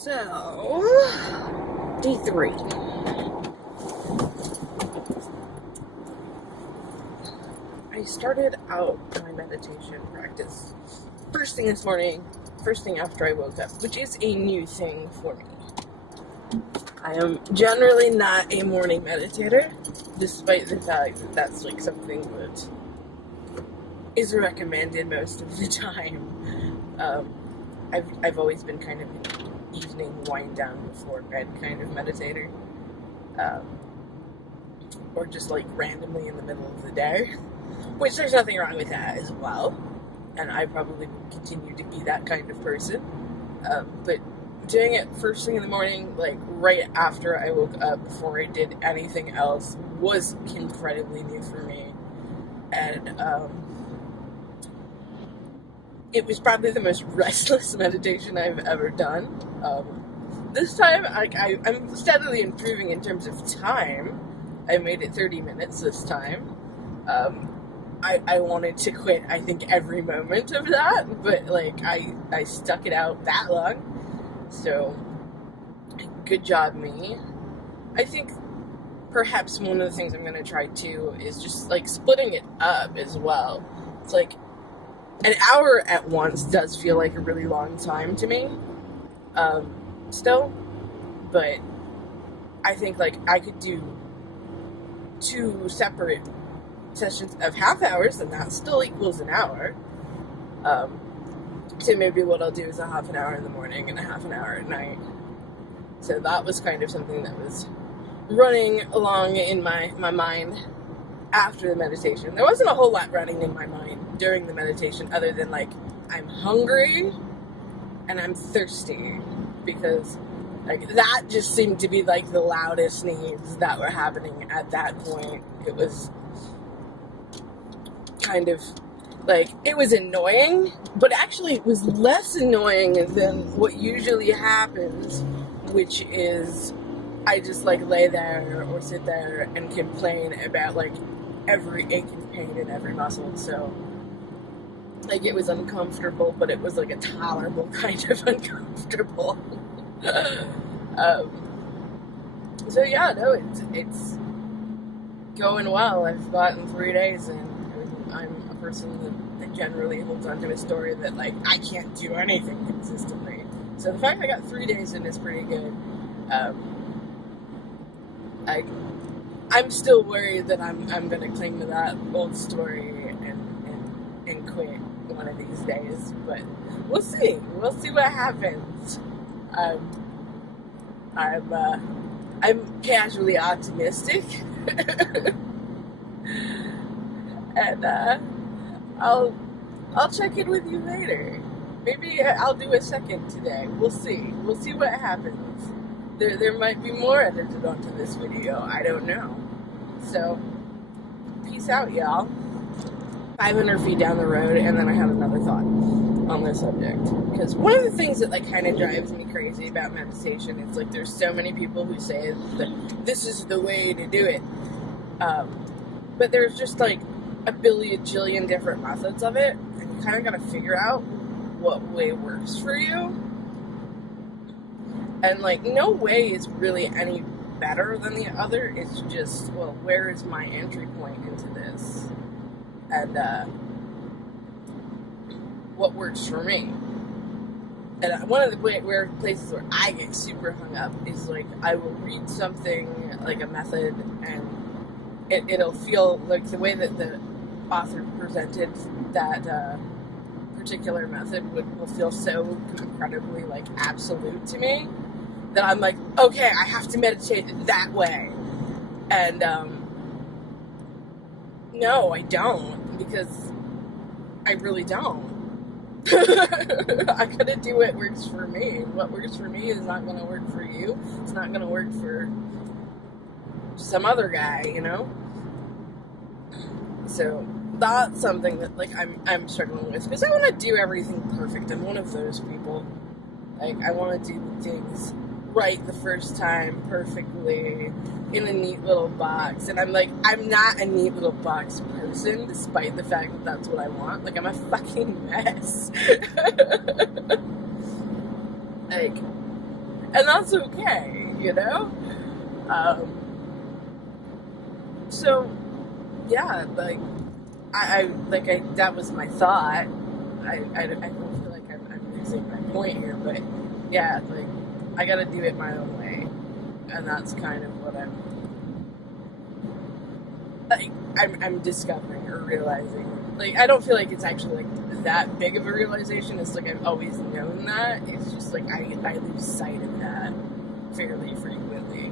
So, day 3. I started out my meditation practice first thing this morning, first thing after I woke up, which is a new thing for me. I am generally not a morning meditator, despite the fact that that's like something that is recommended most of the time. I've always been kind of an evening wind down before bed kind of meditator, or just like randomly in the middle of the day, which there's nothing wrong with that as well, and I probably will continue to be that kind of person, but doing it first thing in the morning, like right after I woke up, before I did anything else, was incredibly new for me, and it was probably the most restless meditation I've ever done. This time, I'm steadily improving in terms of time. I made it 30 minutes this time. I wanted to quit, I think, every moment of that, but like I stuck it out that long. So, good job, me. I think perhaps one of the things I'm going to try too is just like splitting it up as well. It's like an hour at once does feel like a really long time to me, still, but I think like I could do 2 separate sessions of half hours, and that still equals an hour. So maybe what I'll do is a half an hour in the morning and a half an hour at night. So that was kind of something that was running along in my mind after the meditation. There wasn't a whole lot running in my mind during the meditation other than like, I'm hungry and I'm thirsty, because like that just seemed to be like the loudest needs that were happening at that point. It was kind of like, it was annoying, but actually it was less annoying than what usually happens, which is I just like lay there or sit there and complain about like every ache and pain in every muscle. So like it was uncomfortable, but it was like a tolerable kind of uncomfortable. So yeah, no, it's going well. I've gotten 3 days, and I'm a person that generally holds on to a story that like I can't do anything consistently. So the fact I got 3 days in is pretty good. I'm still worried that I'm gonna cling to that old story and quit one of these days, but we'll see. We'll see what happens. I'm casually optimistic, and I'll check in with you later. Maybe I'll do a second today. We'll see. We'll see what happens. There might be more edited onto this video. I don't know. So, peace out, y'all. 500 feet down the road, and then I had another thought on this subject. Because one of the things that like kind of drives me crazy about meditation is like there's so many people who say that this is the way to do it. But there's just like a jillion different methods of it, and you kind of got to figure out what way works for you. And like no way is really any better than the other. It's just, well, where is my entry point into this? And what works for me. And one of the weird places where I get super hung up is like I will read something like a method, and it'll feel like the way that the author presented that particular method will feel so incredibly like absolute to me that I'm like, okay, I have to meditate that way. And no, I don't, because I really don't. I gotta do what works for me. What works for me is not gonna work for you. It's not gonna work for some other guy, you know? So that's something that like I'm struggling with, because I want to do everything perfect. I'm one of those people. Like I want to do things right the first time, perfectly, in a neat little box. And I'm like, I'm not a neat little box person, despite the fact that that's what I want. Like I'm a fucking mess. Like And that's okay, you know? So, yeah, like, that was my thought. I don't feel like I'm losing my point here, but yeah, like, I gotta do it my own way. And that's kind of what I'm discovering or realizing. Like, I don't feel like it's actually like that big of a realization. It's like I've always known that. It's just like I lose sight of that fairly frequently.